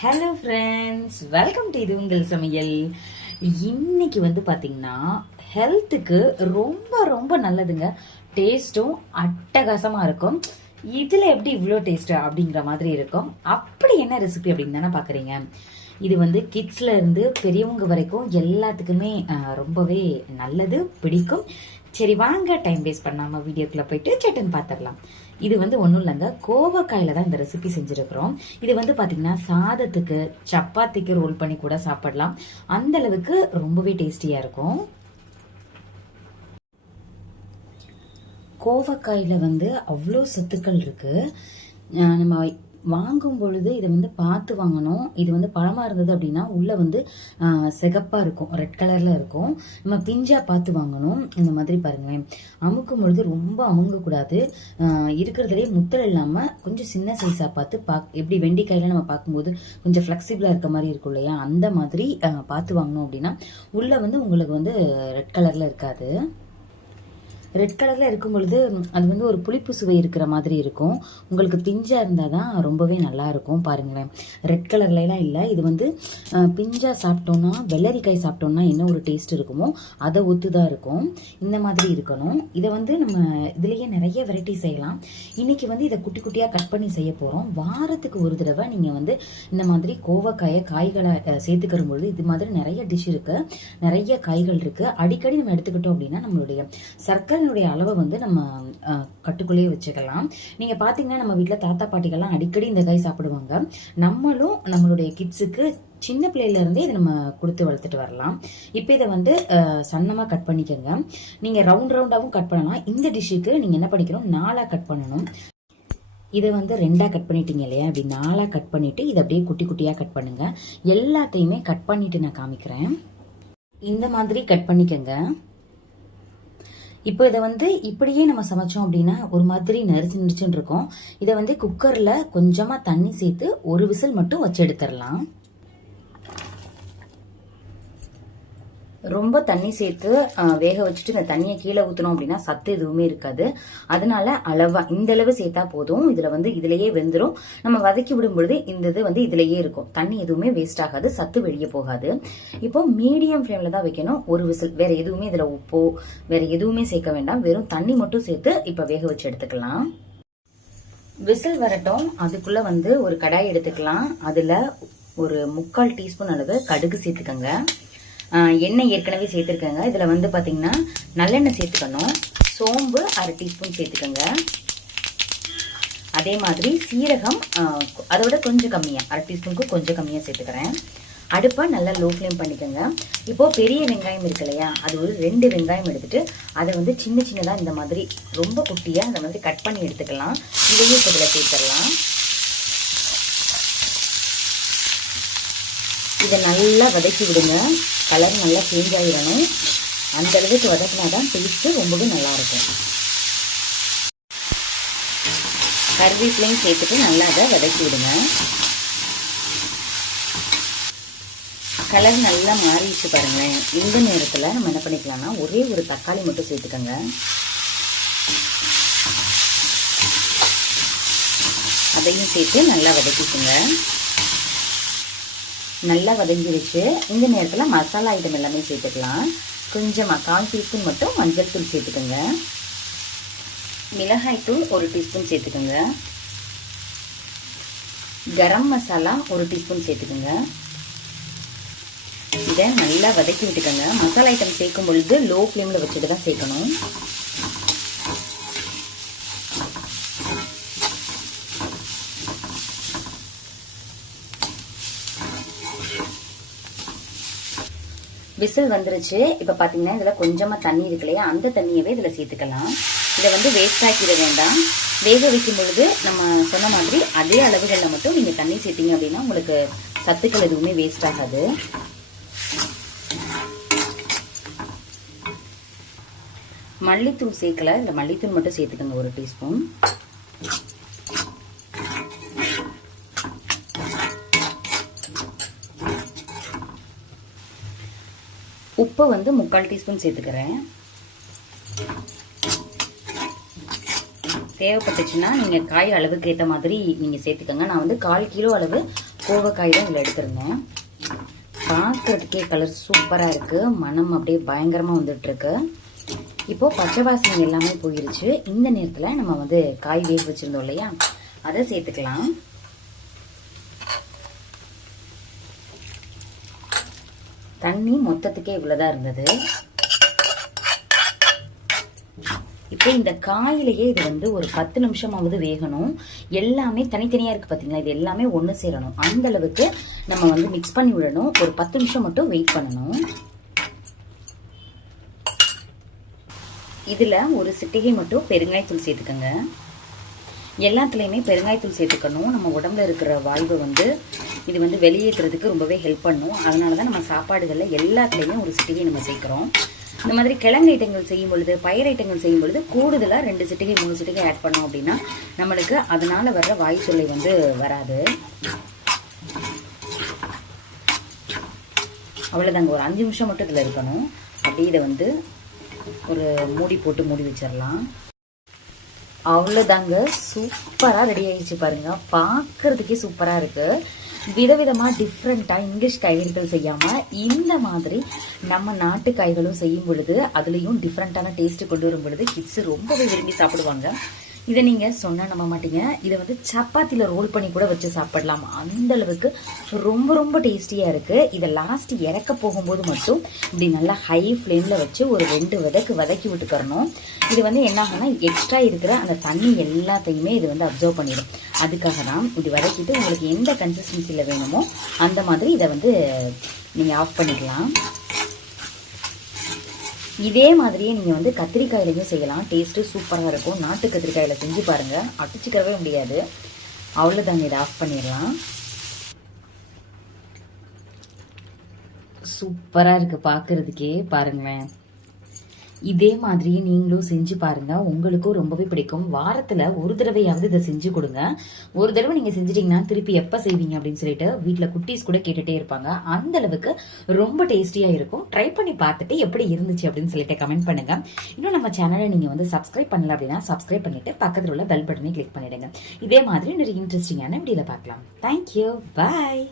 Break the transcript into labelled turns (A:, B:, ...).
A: Hello friends welcome to இது உங்கள் சமையல். இன்னைக்கு வந்து பார்த்தீங்கன்னா ஹெல்த்துக்கு ரொம்ப ரொம்ப நல்லதுங்க. டேஸ்ட்டும் அட்டகாசமாக இருக்கும். இதில் எப்படி இவ்வளோ டேஸ்ட்டு அப்படிங்கிற மாதிரி இருக்கும். அப்படி என்ன ரெசிபி அப்படின்னு தானே பார்க்குறீங்க இது வந்து கிட்ஸ்ல இருந்து பெரியவங்க வரைக்கும் எல்லாத்துக்குமே ரொம்பவே நல்லது பிடிக்கும். சரி வாங்க டைம் வேஸ்ட் பண்ணாமல் வீடியோக்குள்ளே போயிட்டு சட்டன் பார்த்துடலாம். இது வந்து ஒன்றும் இல்லைங்க. கோவக்காயில் தான் இந்த ரெசிபி செஞ்சுருக்கிறோம். இது வந்து பார்த்தீங்கன்னா சாதத்துக்கு சப்பாத்திக்கு ரோல் பண்ணி கூட சாப்பிடலாம். அந்த அளவுக்கு ரொம்பவே டேஸ்டியாக இருக்கும். கோவக்காயில் வந்து அவ்வளோ சத்துக்கள் இருக்குது நம்ம வாங்கும் பொழுது இதை வந்து பார்த்து வாங்கணும். இது வந்து பழமாக இருந்தது அப்படின்னா உள்ளே வந்து சிகப்பாக இருக்கும். ரெட் கலரில் இருக்கும். நம்ம பிஞ்சாக பார்த்து வாங்கணும். இந்த மாதிரி பாருங்களேன். அமுக்கும் பொழுது ரொம்ப அமுங்கக்கூடாது. இருக்கிறதுலே முத்தல் இல்லாமல் கொஞ்சம் சின்ன சைஸாக பார்த்து பா எப்படி வெண்டிக்காயில் நம்ம பார்க்கும்போது கொஞ்சம் ஃப்ளெக்சிபிளாக இருக்க மாதிரி இருக்கும் இல்லையா? அந்த மாதிரி பார்த்து வாங்கணும் அப்படின்னா உள்ளே வந்து உங்களுக்கு வந்து ரெட் கலரில் இருக்காது. ரெட் கலரில் இருக்கும் பொழுது அது வந்து ஒரு புளிப்பு சுவை இருக்கிற மாதிரி இருக்கும். உங்களுக்கு பிஞ்சாக இருந்தால் தான் ரொம்பவே நல்லா இருக்கும் பாருங்களேன். ரெட் கலர்லலாம் இல்லை. இது வந்து பிஞ்சாக சாப்பிட்டோன்னா சாப்பிட்டோம்னா வெள்ளரிக்காய் சாப்பிட்டோம்னா என்ன ஒரு டேஸ்ட் இருக்குமோ அதை ஒத்து தான் இருக்கும். இந்த மாதிரி இருக்கணும். இதை வந்து நம்ம இதுலேயே நிறைய வெரைட்டி செய்யலாம். இன்றைக்கி வந்து இதை குட்டி குட்டியாக கட் பண்ணி செய்ய போகிறோம் வாரத்துக்கு ஒரு தடவை நீங்கள் வந்து இந்த மாதிரி கோவக்காயை காய்களை சேர்த்துக்கிற பொழுது இது மாதிரி நிறைய டிஷ் இருக்குது நிறைய காய்கள் இருக்குது அடிக்கடி நம்ம எடுத்துக்கிட்டோம் அப்படின்னா நம்மளுடைய சர்க்கரை சர்க்கரையினுடைய அளவை வந்து நம்ம கட்டுக்குள்ளேயே வச்சுக்கலாம். நீங்க பாத்தீங்கன்னா நம்ம வீட்டில் தாத்தா பாட்டிகள்லாம் அடிக்கடி இந்த காய் சாப்பிடுவாங்க. நம்மளும் நம்மளுடைய கிட்ஸுக்கு சின்ன பிள்ளையில இருந்தே இதை நம்ம கொடுத்து வளர்த்துட்டு வரலாம். இப்போ இதை வந்து அஹ், சன்னமா கட் பண்ணிக்கோங்க. நீங்க ரவுண்ட் ரவுண்டாவும் கட் பண்ணலாம். இந்த டிஷ்ஷுக்கு நீங்க என்ன பண்ணிக்கணும்? நாலா கட் பண்ணணும். இதை வந்து ரெண்டாக கட் பண்ணிட்டீங்க இல்லையா? அப்படி நாளாக கட் பண்ணிவிட்டு இதை அப்படியே குட்டி குட்டியாக கட் பண்ணுங்கள் எல்லாத்தையுமே கட் பண்ணிவிட்டு நான் காமிக்கிறேன். இந்த மாதிரி கட் பண்ணிக்கோங்க. இப்போ இதை வந்து இப்படியே நம்ம சமைச்சோம் அப்படின்னா ஒரு மாதிரி நெரிசி நெரிச்சுன்னு இருக்கும். இதை வந்து குக்கரில் கொஞ்சமாக தண்ணி சேர்த்து ஒரு விசில் மட்டும் வச்சு எடுத்துடலாம். ரொம்ப தண்ணி சேர்த்து வேக வச்சுட்டு இந்த தண்ணியை கீழே ஊற்றணும் அப்படின்னா சத்து எதுவுமே இருக்காது. அதனால அளவா இந்த அளவு சேர்த்தா போதும். இதில் வந்து இதுலேயே வெந்துடும் நம்ம வதக்கி விடும்பொழுது இந்த இது வந்து இதுலேயே இருக்கும். தண்ணி எதுவுமே வேஸ்ட் ஆகாது சத்து வெளியே போகாது. இப்போ மீடியம் ஃப்ளேமில் தான் வைக்கணும். ஒரு விசில் வேற எதுவுமே இதில் உப்போ வேற எதுவுமே சேர்க்க வேண்டாம். வெறும் தண்ணி மட்டும் சேர்த்து இப்போ வேக வச்சு எடுத்துக்கலாம். விசில் வரட்டும். அதுக்குள்ளே வந்து ஒரு கடாய் எடுத்துக்கலாம். அதில் ஒரு முக்கால் டீஸ்பூன் அளவு கடுகு சேர்த்துக்கோங்க. எண்ணெய் ஏற்கனவே சேர்த்துருக்கேங்க. இதில் வந்து பார்த்தீங்கன்னா நல்லெண்ணெய் சேர்த்துக்கணும். சோம்பு அரை டீஸ்பூன் சேர்த்துக்கோங்க. அதே மாதிரி சீரகம் அதோட அதை விட கொஞ்சம் கம்மியாக அரை டீஸ்பூனுக்கு கொஞ்சம் கம்மியாக சேர்த்துக்கிறேன். அடுப்பை நல்லா லோ ஃப்ளேம் பண்ணிக்கோங்க. இப்போது பெரிய வெங்காயம் இருக்கு இல்லையா அது ஒரு ரெண்டு வெங்காயம் எடுத்துகிட்டு அதை வந்து சின்ன சின்னதாக இந்த மாதிரி ரொம்ப குட்டியாக இந்த மாதிரி கட் பண்ணி எடுத்துக்கலாம். இதையும் இப்போ இதில் சேர்த்துடலாம். இதை நல்லா வதக்கி விடுங்க. கலர் நல்லா சேஞ்ச் ஆகிடணும் அந்த அளவுக்கு வதக்கினா தான் டேஸ்ட்டு ரொம்பவே நல்லாயிருக்கும். கருவேப்பிலையும் சேர்த்துட்டு நல்லா அதை வதக்கி விடுங்க. கலர் நல்லா மாறிடுச்சு பாருங்களேன். இந்த நேரத்தில் நம்ம என்ன பண்ணிக்கலாம்னா ஒரே ஒரு தக்காளி மட்டும் சேர்த்துக்கோங்க. அதையும் சேர்த்து நல்லா வதக்கிக்கோங்க. நல்லா வதங்கிருச்சு. இந்த நேரத்தில் மசாலா ஐட்டம் எல்லாமே சேர்த்துக்கலாம். கொஞ்சமாக கால் டீஸ்பூன் மட்டும் மஞ்சள் தூள் சேர்த்துக்கோங்க. மிளகாய் தூள் ஒரு டீஸ்பூன் சேர்த்துக்கோங்க. கரம் மசாலா ஒரு டீஸ்பூன் சேர்த்துக்கோங்க. இதை நல்லா வதக்கி விட்டுக்கோங்க. மசாலா ஐட்டம் சேர்க்கும் பொழுது லோ ஃப்ளேமில் வச்சுட்டு தான் சேர்க்கணும். விசில் வந்துருச்சு. இப்போ பார்த்தீங்கன்னா இதில் கொஞ்சமாக தண்ணி இருக்கு இல்லையா? அந்த தண்ணியவே இதில் சேர்த்துக்கலாம். இதை வந்து வேஸ்ட் ஆக்கிட வேண்டாம். வேக வைக்கும் பொழுது நம்ம சொன்ன மாதிரி அதே அளவுகளில் மட்டும் நீங்கள் தண்ணி சேர்த்தீங்க அப்படின்னா உங்களுக்கு சத்துக்கள் எதுவுமே வேஸ்ட் ஆகாது. மல்லித்தூள் சேர்க்கல. இதில் மல்லித்தூள் மட்டும் சேர்த்துக்கோங்க ஒரு டீஸ்பூன் உப்பு வந்து முக்கால் டீஸ்பூன் சேர்த்துக்கிறேன். தேவைப்பட்டுச்சுன்னா நீங்கள் காய் அளவுக்கு ஏற்ற மாதிரி நீங்கள் சேர்த்துக்கோங்க. நான் வந்து கால் கிலோ அளவு கோவக்காய் தான் இதில் எடுத்திருந்தேன். பார்க்கறதுக்கே கலர் சூப்பராக இருக்குது மனம் அப்படியே பயங்கரமாக வந்துட்டுருக்கு. இப்போது பச்சை வாசனை எல்லாமே போயிருச்சு. இந்த நேரத்தில் நம்ம வந்து காய் வேக வச்சுருந்தோம் இல்லையா? அதை சேர்த்துக்கலாம். தண்ணி மொத்தத்துக்கே இவ்வளோதான் இருந்தது. இப்போ இந்த காயிலேயே இது வந்து ஒரு பத்து நிமிஷமாவது வேகணும். எல்லாமே தனித்தனியாக இருக்குது பார்த்தீங்களா இது எல்லாமே ஒன்று சேரணும். அந்த அளவுக்கு நம்ம வந்து மிக்ஸ் பண்ணி விடணும். ஒரு பத்து நிமிஷம் மட்டும் வெயிட் பண்ணணும். இதில் ஒரு சிட்டிகை மட்டும் பெருங்காயத்தூள் சேர்த்துக்கோங்க. எல்லாத்துலேயுமே பெருங்காயத்தூள் சேர்த்துக்கணும். நம்ம உடம்புல இருக்கிற வாய்வை வந்து இது வந்து வெளியேற்றுறதுக்கு ரொம்பவே ஹெல்ப் பண்ணும். அதனால தான் நம்ம சாப்பாடுகளில் எல்லாத்துலேயுமே ஒரு சிட்டிகை நம்ம சேர்க்குறோம். இந்த மாதிரி கிழங்கு ஐட்டங்கள் செய்யும் பொழுது பயிர் ஐட்டங்கள் செய்யும் பொழுது கூடுதலாக ரெண்டு சிட்டிகை மூணு சிட்டிகை ஆட் பண்ணோம் அப்படின்னா நம்மளுக்கு அதனால் வர்ற வாய்ச்சொல்லை வந்து வராது. அவ்வளோதாங்க ஒரு அஞ்சு நிமிஷம் மட்டும் இதில் இருக்கணும். அப்படியே இதை வந்து ஒரு மூடி போட்டு மூடி வச்சிடலாம் அவ்வளோதாங்க சூப்பராக ரெடி ஆயிடுச்சு பாருங்க. பார்க்கறதுக்கே சூப்பராக இருக்கு. விதவிதமாக டிஃப்ரெண்ட்டாக இங்கிலீஷ் காய்கறிகள் செய்யாமல் இந்த மாதிரி நம்ம நாட்டு காய்களும் செய்யும் பொழுது அதுலேயும் டிஃப்ரெண்ட்டான டேஸ்ட்டு கொண்டு வரும் பொழுது கிட்ஸு ரொம்பவே விரும்பி சாப்பிடுவாங்க. இதை நீங்கள் சொன்னால் நம்ப மாட்டீங்க. இதை வந்து சப்பாத்தியில் ரோல் பண்ணி கூட வச்சு சாப்பிடலாம். அந்த அளவுக்கு ரொம்ப ரொம்ப டேஸ்டியாக இருக்குது இதை லாஸ்ட் இறக்க போகும்போது மட்டும் இப்படி நல்லா ஹை ஃப்ளேமில் வச்சு ஒரு ரெண்டு வதக்கு வதக்கி விட்டுக்கறணும். இது வந்து என்ன ஆகும்னா எக்ஸ்ட்ரா இருக்கிற அந்த தண்ணி எல்லாத்தையுமே இது வந்து அப்சர்வ் பண்ணிடும். அதுக்காக தான் இப்படி வதக்கிட்டு உங்களுக்கு எந்த கன்சிஸ்டன்சியில் வேணுமோ அந்த மாதிரி இதை வந்து நீங்கள் ஆஃப் பண்ணிக்கலாம். இதே மாதிரியே நீங்கள் வந்து கத்திரிக்காயிலையும் செய்யலாம். டேஸ்ட்டு சூப்பராக இருக்கும். நாட்டு கத்திரிக்காயில் செஞ்சு பாருங்கள் அடிச்சுக்கவே முடியாது. அவ்வளோதாங்க இதை ஆஃப் பண்ணிடலாம். சூப்பராக இருக்குது பார்க்குறதுக்கே பாருங்களேன். இதே மாதிரி நீங்களும் செஞ்சு பாருங்க. உங்களுக்கும் ரொம்பவே பிடிக்கும். வாரத்துல ஒரு தடவையாவது இதை செஞ்சு கொடுங்க. ஒரு தடவை நீங்க செஞ்சிட்டீங்கன்னா திருப்பி எப்ப செய்வீங்க அப்படின்னு சொல்லிட்டு வீட்டுல குட்டீஸ் கூட கேட்டுட்டே இருப்பாங்க. அந்த அளவுக்கு ரொம்ப டேஸ்டியா இருக்கும். ட்ரை பண்ணி பார்த்துட்டு எப்படி இருந்துச்சு அப்படின்னு சொல்லிட்டு கமெண்ட் பண்ணுங்க. இன்னும் நம்ம சேனலை நீங்க வந்து சப்ஸ்கிரைப் பண்ணல அப்படின்னா சப்ஸ்கிரைப் பண்ணிட்டு பக்கத்தில் உள்ள பெல் பட்டனை கிளிக் பண்ணிடுங்க. இதே மாதிரி நிறைய இன்ட்ரெஸ்டிங்கான வீடியோல பார்க்கலாம். Thank you bye